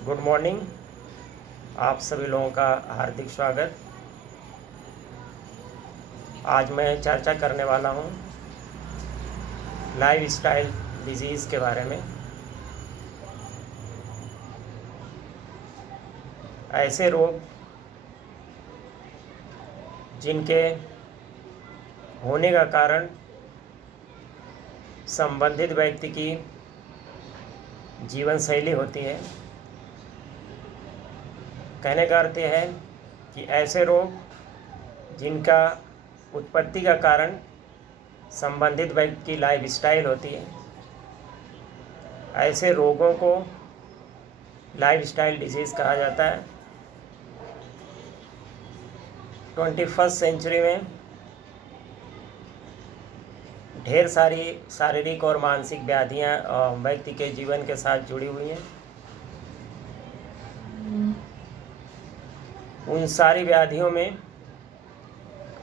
Good morning. आप सभी लोगों का हार्दिक स्वागत। आज मैं चर्चा करने वाला हूँ लाइफस्टाइल डिजीज़ के बारे में। ऐसे रोग जिनके होने का कारण संबंधित व्यक्ति की जीवन शैली होती है। कहने का अर्थ यह है कि ऐसे रोग जिनका उत्पत्ति का कारण संबंधित व्यक्ति की लाइफस्टाइल होती है, ऐसे रोगों को लाइफस्टाइल डिजीज़ कहा जाता है। 21st सेंचुरी में ढेर सारी शारीरिक और मानसिक व्याधियाँ व्यक्ति के जीवन के साथ जुड़ी हुई हैं। उन सारी व्याधियों में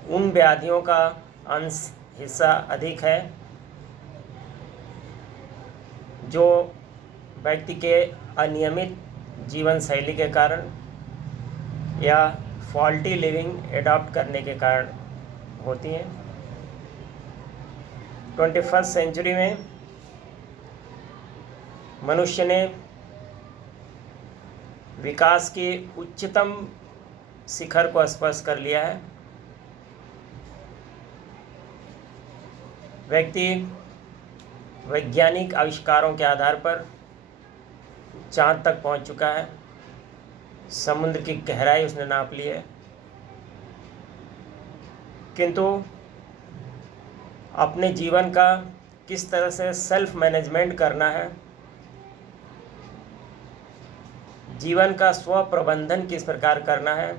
उन व्याधियों का अंश हिस्सा अधिक है जो व्यक्ति के अनियमित जीवन शैली के कारण या फॉल्टी लिविंग एडॉप्ट करने के कारण होती हैं। 21st सेंचुरी में मनुष्य ने विकास के उच्चतम शिखर को स्पर्श कर लिया है। व्यक्ति वैज्ञानिक आविष्कारों के आधार पर चांद तक पहुंच चुका है। समुद्र की गहराई उसने नाप ली है, किंतु अपने जीवन का किस तरह से सेल्फ मैनेजमेंट करना है, जीवन का स्व प्रबंधन किस प्रकार करना है,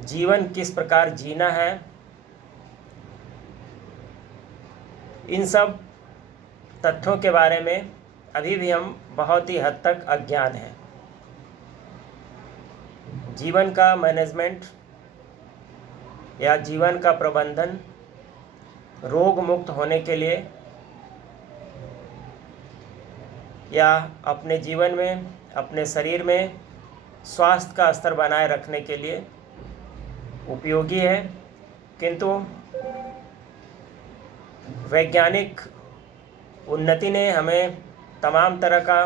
जीवन किस प्रकार जीना है, इन सब तथ्यों के बारे में अभी भी हम बहुत ही हद तक अज्ञान हैं। जीवन का मैनेजमेंट या जीवन का प्रबंधन रोग मुक्त होने के लिए या अपने जीवन में, अपने शरीर में स्वास्थ्य का स्तर बनाए रखने के लिए उपयोगी है, किंतु वैज्ञानिक उन्नति ने हमें तमाम तरह का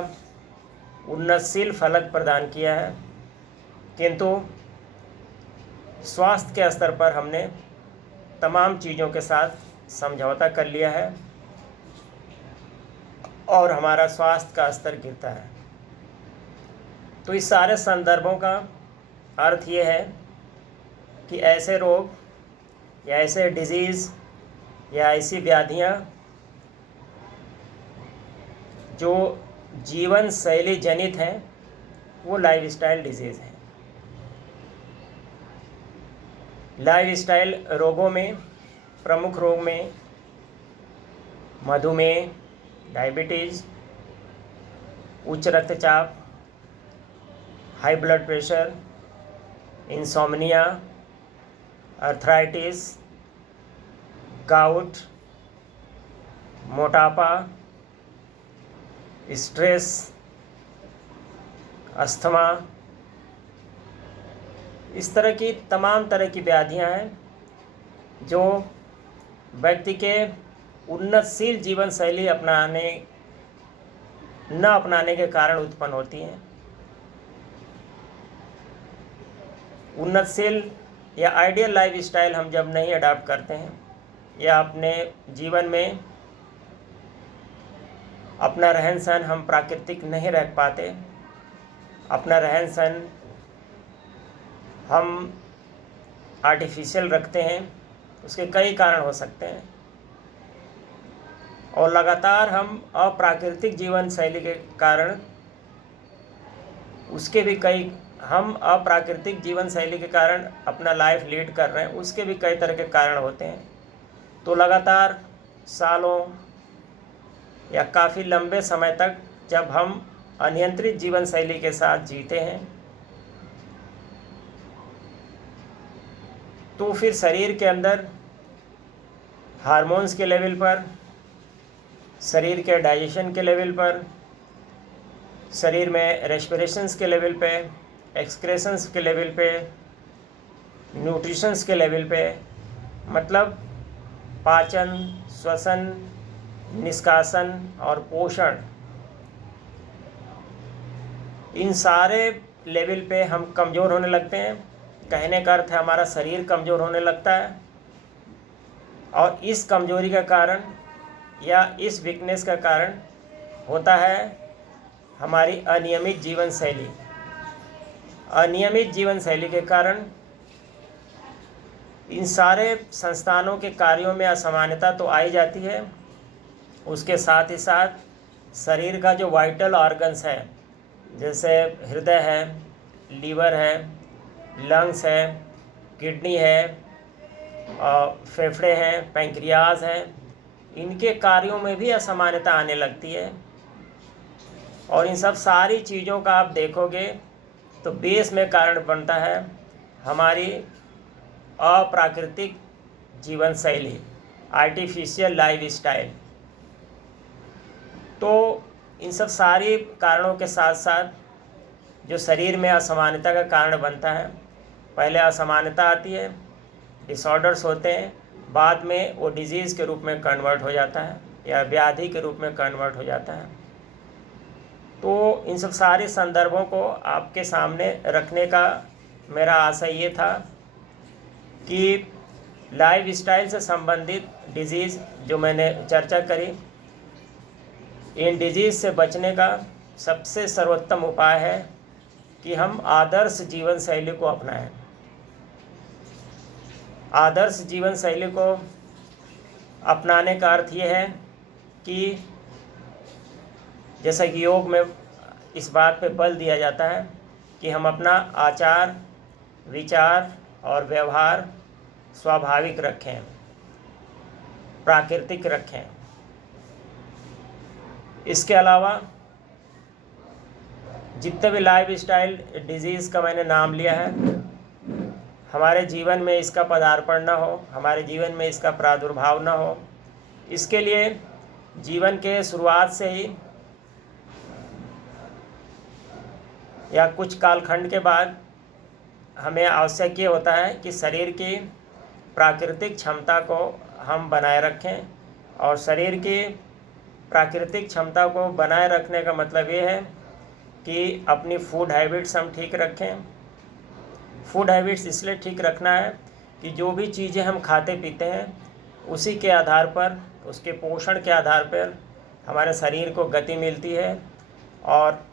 उन्नतशील फलक प्रदान किया है, किंतु स्वास्थ्य के स्तर पर हमने तमाम चीज़ों के साथ समझौता कर लिया है और हमारा स्वास्थ्य का स्तर गिरता है। तो इस सारे संदर्भों का अर्थ ये है कि ऐसे रोग या ऐसे डिजीज़ या ऐसी व्याधियाँ जो जीवन शैली जनित हैं वो लाइफस्टाइल डिजीज़ हैं। लाइफस्टाइल रोगों में प्रमुख रोग में मधुमेह, डायबिटीज़, उच्च रक्तचाप, high blood pressure, insomnia, arthritis, gout, मोटापा, स्ट्रेस, अस्थमा, इस तरह की तमाम तरह की व्याधियां हैं जो व्यक्ति के उन्नतशील जीवन शैली न अपनाने के कारण उत्पन्न होती हैं। उन्नतशील या आइडियल लाइफस्टाइल हम जब नहीं अडॉप्ट करते हैं या अपने जीवन में अपना रहन सहन हम प्राकृतिक नहीं रख पाते, अपना रहन सहन हम आर्टिफिशियल रखते हैं, उसके कई कारण हो सकते हैं और लगातार हम अप्राकृतिक जीवन शैली के कारण हम अप्राकृतिक जीवन शैली के कारण अपना लाइफ लीड कर रहे हैं, उसके भी कई तरह के कारण होते हैं। तो लगातार सालों या काफ़ी लंबे समय तक जब हम अनियंत्रित जीवन शैली के साथ जीते हैं तो फिर शरीर के अंदर हार्मोन्स के लेवल पर, शरीर के डाइजेशन के लेवल पर, शरीर में रेस्पिरेशंस के लेवल पे, एक्सक्रेशंस के लेवल पे, न्यूट्रिशंस के लेवल पे, मतलब पाचन, श्वसन, निष्कासन और पोषण, इन सारे लेवल पे हम कमज़ोर होने लगते हैं। कहने का अर्थ है हमारा शरीर कमज़ोर होने लगता है, और इस कमज़ोरी का कारण या इस वीकनेस का कारण होता है हमारी अनियमित जीवन शैली। अनियमित जीवन शैली के कारण इन सारे संस्थानों के कार्यों में असमानता तो आई जाती है, उसके साथ ही साथ शरीर का जो वाइटल ऑर्गन्स है, जैसे हृदय है, लीवर है, लंग्स है, किडनी है, फेफड़े हैं, पैंक्रियाज है, इनके कार्यों में भी असमानता आने लगती है। और इन सब सारी चीज़ों का आप देखोगे तो बेस में कारण बनता है हमारी अप्राकृतिक जीवन शैली, आर्टिफिशियल लाइफस्टाइल। तो इन सब सारी कारणों के साथ साथ जो शरीर में असमानता का कारण बनता है, पहले असमानता आती है, डिसऑर्डर्स होते हैं, बाद में वो डिजीज़ के रूप में कन्वर्ट हो जाता है या व्याधि के रूप में कन्वर्ट हो जाता है। तो इन सब सारे संदर्भों को आपके सामने रखने का मेरा आशय ये था कि लाइफस्टाइल से संबंधित डिजीज़ जो मैंने चर्चा करी, इन डिजीज़ से बचने का सबसे सर्वोत्तम उपाय है कि हम आदर्श जीवन शैली को अपनाएं। आदर्श जीवन शैली को अपनाने का अर्थ ये है कि जैसा कि योग में इस बात पे बल दिया जाता है कि हम अपना आचार, विचार और व्यवहार स्वाभाविक रखें, प्राकृतिक रखें। इसके अलावा जितने भी लाइफस्टाइल डिजीज़ का मैंने नाम लिया है, हमारे जीवन में इसका पदार्पण न हो, हमारे जीवन में इसका प्रादुर्भाव न हो, इसके लिए जीवन के शुरुआत से ही या कुछ कालखंड के बाद हमें आवश्यक ये होता है कि शरीर की प्राकृतिक क्षमता को हम बनाए रखें। और शरीर की प्राकृतिक क्षमता को बनाए रखने का मतलब ये है कि अपनी फूड हैबिट्स हम ठीक रखें। फूड हैबिट्स इसलिए ठीक रखना है कि जो भी चीज़ें हम खाते पीते हैं उसी के आधार पर, उसके पोषण के आधार पर हमारे शरीर को गति मिलती है और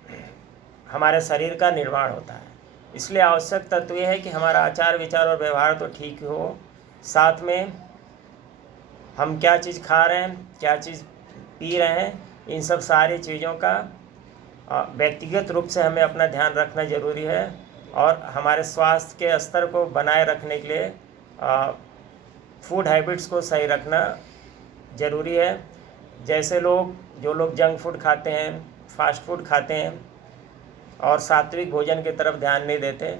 हमारे शरीर का निर्माण होता है। इसलिए आवश्यक तत्व यह है कि हमारा आचार, विचार और व्यवहार तो ठीक हो, साथ में हम क्या चीज़ खा रहे हैं, क्या चीज़ पी रहे हैं, इन सब सारी चीज़ों का व्यक्तिगत रूप से हमें अपना ध्यान रखना ज़रूरी है। और हमारे स्वास्थ्य के स्तर को बनाए रखने के लिए फूड हैबिट्स को सही रखना ज़रूरी है। जैसे जो लोग जंक फूड खाते हैं, फास्ट फूड खाते हैं और सात्विक भोजन की तरफ ध्यान नहीं देते,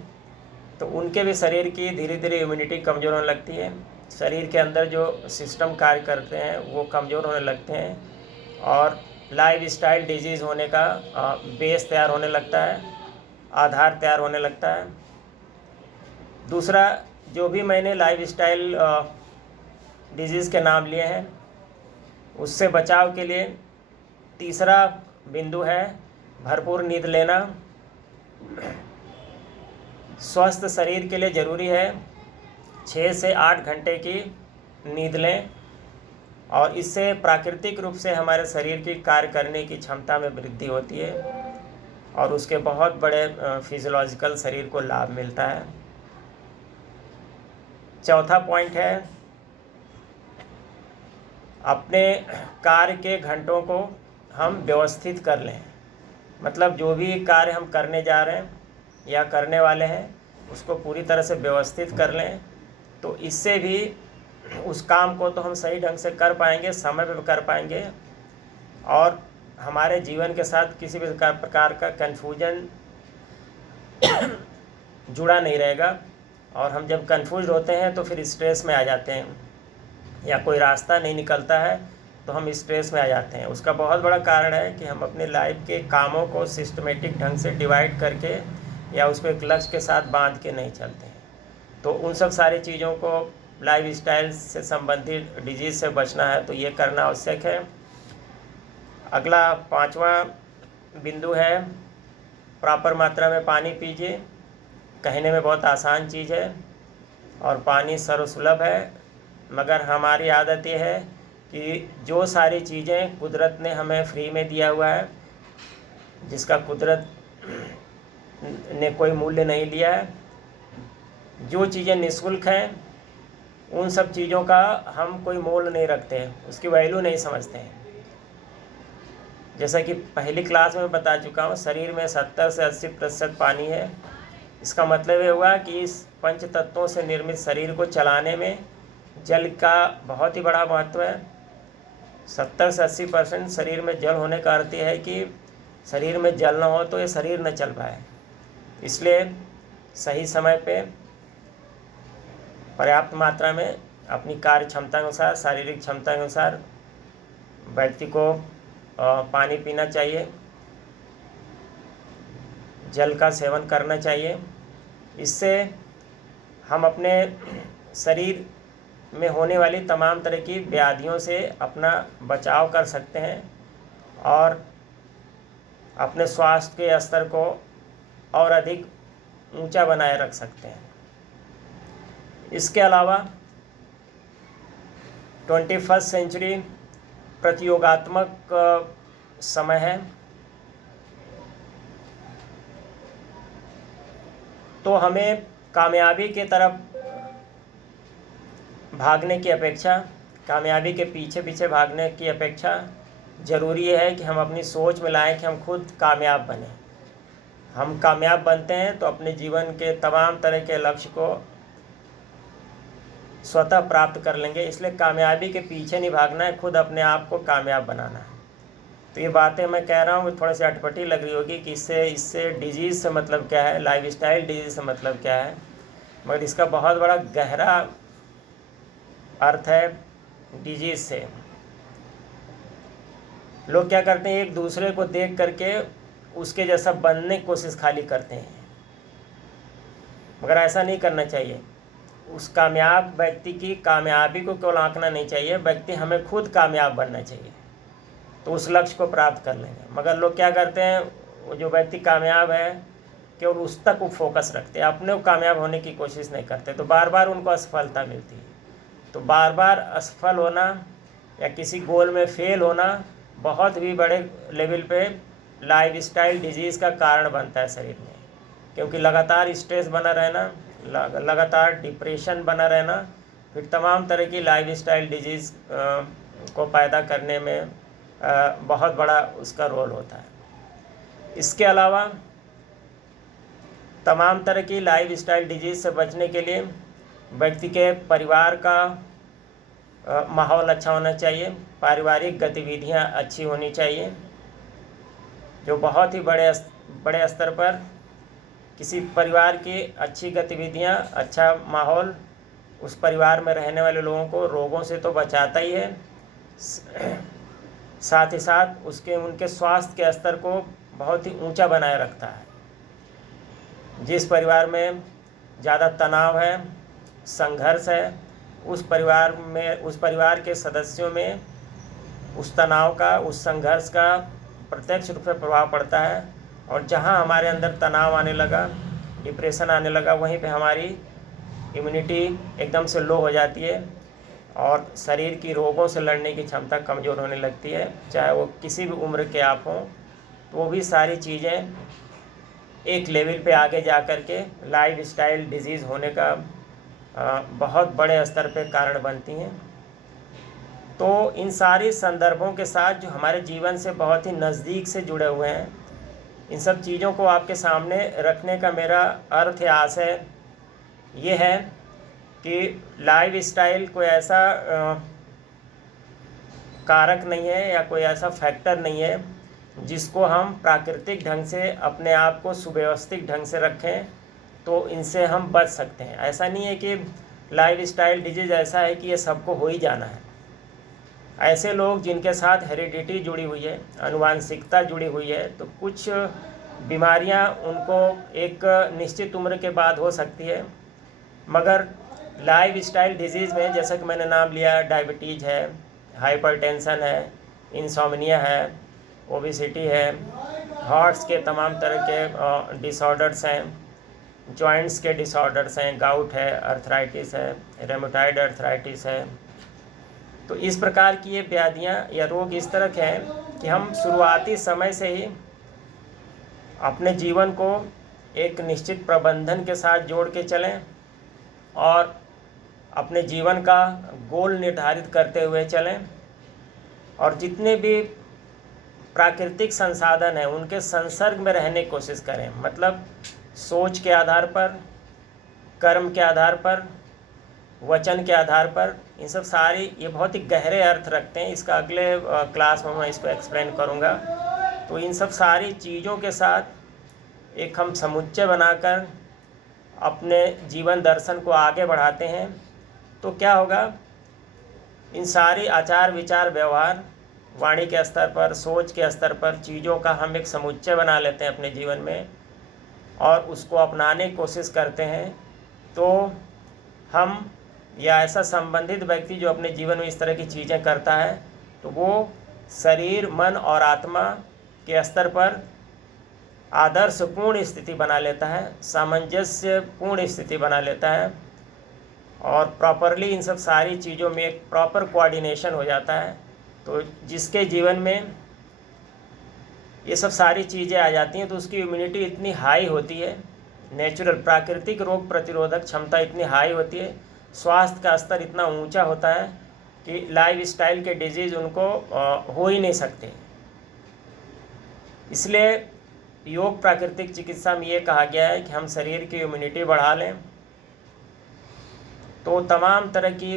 तो उनके भी शरीर की धीरे धीरे इम्यूनिटी कमज़ोर होने लगती है। शरीर के अंदर जो सिस्टम कार्य करते हैं वो कमज़ोर होने लगते हैं और लाइफस्टाइल डिजीज़ होने का बेस तैयार होने लगता है, आधार तैयार होने लगता है। दूसरा, जो भी मैंने लाइफस्टाइल डिजीज़ के नाम लिए हैं, उससे बचाव के लिए तीसरा बिंदु है भरपूर नींद लेना। स्वस्थ शरीर के लिए ज़रूरी है 6 से 8 घंटे की नींद लें और इससे प्राकृतिक रूप से हमारे शरीर की कार्य करने की क्षमता में वृद्धि होती है और उसके बहुत बड़े फिजियोलॉजिकल शरीर को लाभ मिलता है। चौथा पॉइंट है अपने कार्य के घंटों को हम व्यवस्थित कर लें। मतलब जो भी कार्य हम करने जा रहे हैं या करने वाले हैं उसको पूरी तरह से व्यवस्थित कर लें, तो इससे भी उस काम को तो हम सही ढंग से कर पाएंगे, समय पर कर पाएंगे और हमारे जीवन के साथ किसी भी प्रकार का कन्फ्यूजन जुड़ा नहीं रहेगा। और हम जब कन्फ्यूज होते हैं तो फिर स्ट्रेस में आ जाते हैं या कोई रास्ता नहीं निकलता है, तो हम स्ट्रेस में आ जाते हैं। उसका बहुत बड़ा कारण है कि हम अपने लाइफ के कामों को सिस्टमेटिक ढंग से डिवाइड करके या उसको एक लक्ष्य के साथ बांध के नहीं चलते हैं। तो उन सब सारी चीज़ों को, लाइफ स्टाइल से संबंधित डिजीज़ से बचना है तो ये करना आवश्यक है। अगला 5वां बिंदु है, प्रॉपर मात्रा में पानी पीजिए। कहने में बहुत आसान चीज़ है और पानी सर्वसुलभ है, मगर हमारी आदत ये है कि जो सारी चीज़ें कुदरत ने हमें फ्री में दिया हुआ है, जिसका कुदरत ने कोई मूल्य नहीं लिया है, जो चीज़ें निःशुल्क हैं, उन सब चीज़ों का हम कोई मोल नहीं रखते हैं, उसकी वैल्यू नहीं समझते हैं। जैसा कि पहली क्लास में बता चुका हूँ, शरीर में 70 से 80% पानी है। इसका मतलब ये हुआ कि इस पंच तत्वों से निर्मित शरीर को चलाने में जल का बहुत ही बड़ा महत्व है। 70 से 80% शरीर में जल होने का अर्थ है कि शरीर में जल न हो तो ये शरीर न चल पाए। इसलिए सही समय पे पर्याप्त मात्रा में अपनी कार्य क्षमता के अनुसार, शारीरिक क्षमता के अनुसार व्यक्ति को पानी पीना चाहिए, जल का सेवन करना चाहिए। इससे हम अपने शरीर में होने वाली तमाम तरह की व्याधियों से अपना बचाव कर सकते हैं और अपने स्वास्थ्य के स्तर को और अधिक ऊंचा बनाए रख सकते हैं। इसके अलावा 21वीं सेंचुरी प्रतियोगात्मक समय है, तो हमें कामयाबी की तरफ भागने की अपेक्षा, कामयाबी के पीछे पीछे भागने की अपेक्षा ज़रूरी है कि हम अपनी सोच में लाएं कि हम खुद कामयाब बने। हम कामयाब बनते हैं तो अपने जीवन के तमाम तरह के लक्ष्य को स्वतः प्राप्त कर लेंगे। इसलिए कामयाबी के पीछे नहीं भागना है, खुद अपने आप को कामयाब बनाना है। तो ये बातें मैं कह रहा हूँ थोड़ी सी अटपटी लग रही होगी कि इससे डिजीज़ से मतलब क्या है, लाइफस्टाइल डिजीज़ से मतलब क्या है, मगर इसका बहुत बड़ा गहरा अर्थ है डिजीज़ से। लोग क्या करते हैं, एक दूसरे को देख करके उसके जैसा बनने की कोशिश खाली करते हैं, मगर ऐसा नहीं करना चाहिए। उस कामयाब व्यक्ति की कामयाबी को केवल आंकना नहीं चाहिए, व्यक्ति हमें खुद कामयाब बनना चाहिए, तो उस लक्ष्य को प्राप्त कर लेंगे। मगर लोग क्या करते हैं, वो जो व्यक्ति कामयाब है केवल उस तक वो फोकस रखते हैं, अपने को कामयाब होने की कोशिश नहीं करते, तो बार बार उनको असफलता मिलती है। तो बार बार असफल होना या किसी गोल में फेल होना बहुत भी बड़े लेवल पे लाइफस्टाइल डिजीज़ का कारण बनता है शरीर में, क्योंकि लगातार स्ट्रेस बना रहना, लगातार डिप्रेशन बना रहना, फिर तमाम तरह की लाइफस्टाइल डिजीज़ को पैदा करने में बहुत बड़ा उसका रोल होता है। इसके अलावा तमाम तरह की लाइफस्टाइल डिजीज़ से बचने के लिए व्यक्ति के परिवार का माहौल अच्छा होना चाहिए, पारिवारिक गतिविधियां अच्छी होनी चाहिए। जो बहुत ही बड़े स्तर पर किसी परिवार की अच्छी गतिविधियां, अच्छा माहौल उस परिवार में रहने वाले लोगों को रोगों से तो बचाता ही है, साथ ही साथ उनके स्वास्थ्य के स्तर को बहुत ही ऊंचा बनाए रखता है। जिस परिवार में ज़्यादा तनाव है, संघर्ष है, उस परिवार के सदस्यों में उस तनाव का, उस संघर्ष का प्रत्यक्ष रूप से प्रभाव पड़ता है। और जहाँ हमारे अंदर तनाव आने लगा, डिप्रेशन आने लगा, वहीं पे हमारी इम्यूनिटी एकदम से लो हो जाती है और शरीर की रोगों से लड़ने की क्षमता कमज़ोर होने लगती है। चाहे वो किसी भी उम्र के आप हों, तो वो भी सारी चीज़ें एक लेवल पे आगे जा कर के लाइफस्टाइल डिजीज़ होने का बहुत बड़े स्तर पे कारण बनती हैं। तो इन सारी संदर्भों के साथ जो हमारे जीवन से बहुत ही नज़दीक से जुड़े हुए हैं, इन सब चीज़ों को आपके सामने रखने का मेरा अर्थ या आशय ये है कि लाइफस्टाइल कोई ऐसा कारक नहीं है या कोई ऐसा फैक्टर नहीं है जिसको हम प्राकृतिक ढंग से अपने आप को सुव्यवस्थित ढंग से रखें तो इनसे हम बच सकते हैं। ऐसा नहीं है कि लाइफस्टाइल डिजीज़ ऐसा है कि ये सबको हो ही जाना है। ऐसे लोग जिनके साथ हेरिडिटी जुड़ी हुई है, आनुवांशिकता जुड़ी हुई है, तो कुछ बीमारियां उनको एक निश्चित उम्र के बाद हो सकती है। मगर लाइफ स्टाइल डिजीज़ में जैसा कि मैंने नाम लिया, डायबिटीज़ है, हाइपरटेंशन है, इंसोम्निया है, ओबेसिटी है, हार्ट्स के तमाम तरह के डिसऑर्डर्स हैं, जॉइंट्स के डिसऑर्डर्स हैं, गाउट है, अर्थराइटिस है, रेमेटॉइड अर्थराइटिस है। तो इस प्रकार की ये व्याधियाँ या रोग इस तरह के हैं कि हम शुरुआती समय से ही अपने जीवन को एक निश्चित प्रबंधन के साथ जोड़ के चलें और अपने जीवन का गोल निर्धारित करते हुए चलें, और जितने भी प्राकृतिक संसाधन हैं उनके संसर्ग में रहने की कोशिश करें। मतलब सोच के आधार पर, कर्म के आधार पर, वचन के आधार पर, इन सब सारी ये बहुत ही गहरे अर्थ रखते हैं। इसका अगले क्लास में मैं इसको एक्सप्लेन करूँगा। तो इन सब सारी चीज़ों के साथ एक हम समुच्चय बनाकर अपने जीवन दर्शन को आगे बढ़ाते हैं तो क्या होगा, इन सारी आचार विचार व्यवहार, वाणी के स्तर पर, सोच के स्तर पर चीज़ों का हम एक समुच्चय बना लेते हैं अपने जीवन में और उसको अपनाने की कोशिश करते हैं। तो हम या ऐसा संबंधित व्यक्ति जो अपने जीवन में इस तरह की चीज़ें करता है तो वो शरीर, मन और आत्मा के स्तर पर आदर्शपूर्ण स्थिति बना लेता है, सामंजस्यपूर्ण स्थिति बना लेता है और प्रॉपरली इन सब सारी चीज़ों में एक प्रॉपर कोऑर्डिनेशन हो जाता है। तो जिसके जीवन में ये सब सारी चीज़ें आ जाती हैं तो उसकी इम्यूनिटी इतनी हाई होती है, नेचुरल प्राकृतिक रोग प्रतिरोधक क्षमता इतनी हाई होती है, स्वास्थ्य का स्तर इतना ऊंचा होता है कि लाइफ स्टाइल के डिजीज़ उनको हो ही नहीं सकते। इसलिए योग प्राकृतिक चिकित्सा में ये कहा गया है कि हम शरीर की इम्यूनिटी बढ़ा लें तो तमाम तरह की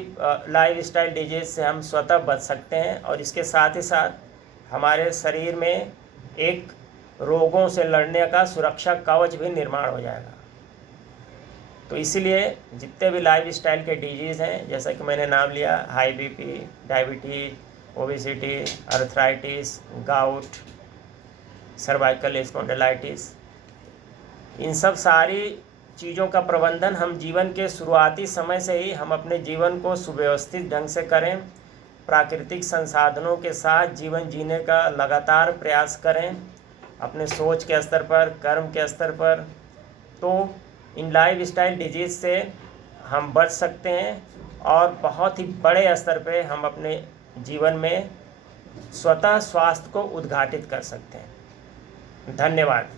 लाइफ स्टाइल डिजीज़ से हम स्वतः बच सकते हैं और इसके साथ ही साथ हमारे शरीर में एक रोगों से लड़ने का सुरक्षा कवच भी निर्माण हो जाएगा। तो इसीलिए जितने भी लाइफ स्टाइल के डिजीज़ हैं, जैसा कि मैंने नाम लिया, high BP, diabetes, obesity, arthritis, gout, cervical spondylitis, इन सब सारी चीज़ों का प्रबंधन हम जीवन के शुरुआती समय से ही हम अपने जीवन को सुव्यवस्थित ढंग से करें, प्राकृतिक संसाधनों के साथ जीवन जीने का लगातार प्रयास करें अपने सोच के स्तर पर, कर्म के स्तर पर, तो इन लाइफ स्टाइल डिजीज़ से हम बच सकते हैं और बहुत ही बड़े स्तर पे हम अपने जीवन में स्वतः स्वास्थ्य को उद्घाटित कर सकते हैं। धन्यवाद।